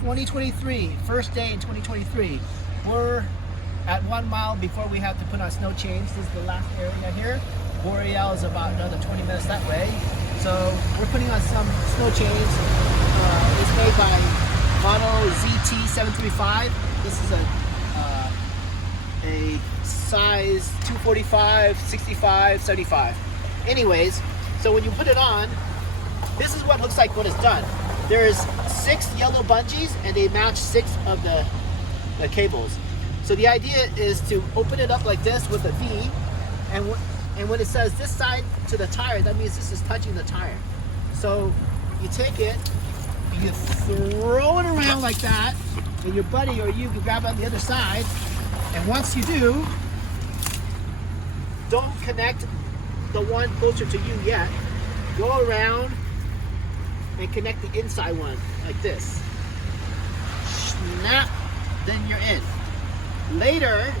2023, first day in 2023. We're at 1 mile before we have to put on snow chains. This is the last area here. Boreal is about another 20 minutes that way. So we're putting on some snow chains. It's made by model ZT735. This is a size 245, 65, 75. Anyways, so when you put it on, this is what it looks like when it's done. There's 6 yellow bungees and they match 6 of the cables. So the idea is to open it up like this with a V, and when it says this side to the tire, that means this is touching the tire. So you take it, you throw it around like that, and your buddy or you can grab it on the other side, and once you do, don't connect the one closer to you yet. Go around and connect the inside one like this. Snap, then you're in. Later,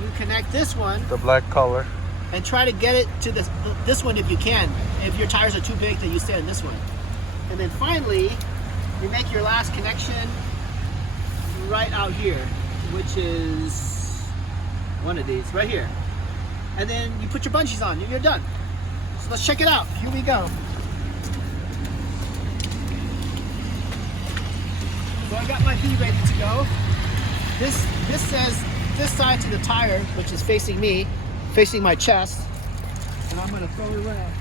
you connect this one, the black color, and try to get it to this one if you can. If your tires are too big, then you stay on this one. And then finally, you make your last connection right out here, which is one of these right here. And then you put your bungees on and you're done. So let's check it out. Here we go. So I got my V ready to go. This says this side to the tire, which is facing me, facing my chest, and I'm gonna throw it around.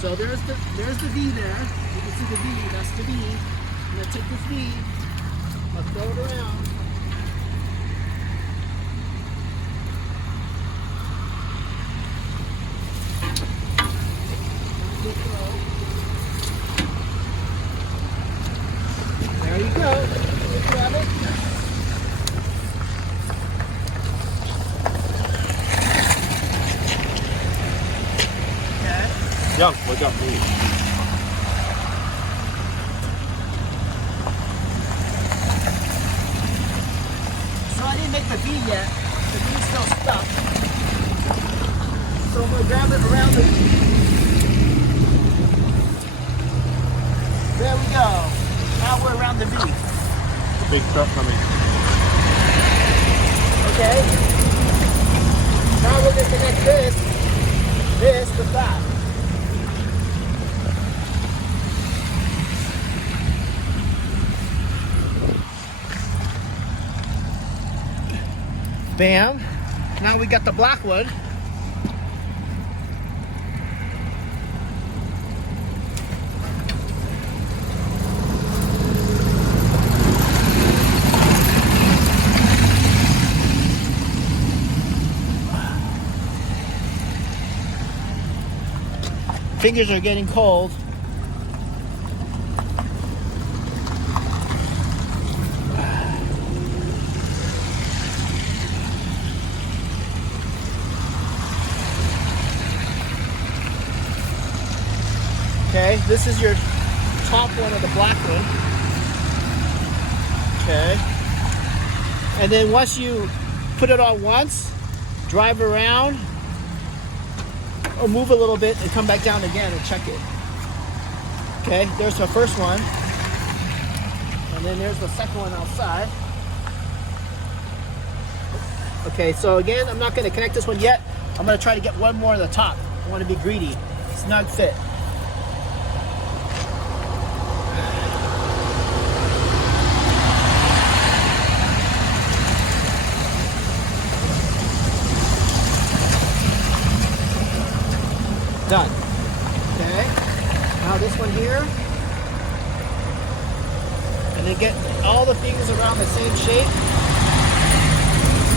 So there's the V there. You can see the V. That's the V. I'm gonna take this V. I'll throw it around. There you go. You grab it. Okay. Young, what's up, please? So I didn't make the V yet. The V's still stuck. So I'm gonna grab it around the V. There we go. Now we're around the V. The big truck coming. Okay. Now we're gonna connect this with that. Bam. Now we got the black one. Fingers are getting cold. Okay, this is your top one of the black one. Okay. And then once you put it on once, drive around, or move a little bit and come back down again and check it. Okay, there's the first one. And then there's the second one outside. Okay, so again, I'm not gonna connect this one yet. I'm gonna try to get one more on the top. I wanna be greedy. Snug fit. Done. Okay. Now this one here. And then get all the things around the same shape.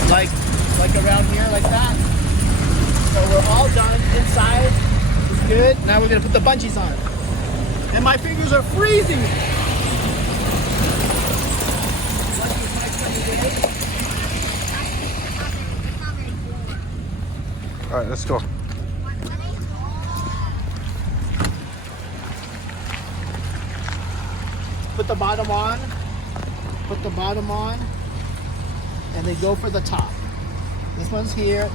Like around here, like that. So we're all done inside. It's good. Now we're gonna put the bungees on. And my fingers are freezing. All right, let's go. Put the bottom on, and then go for the top. This one's here.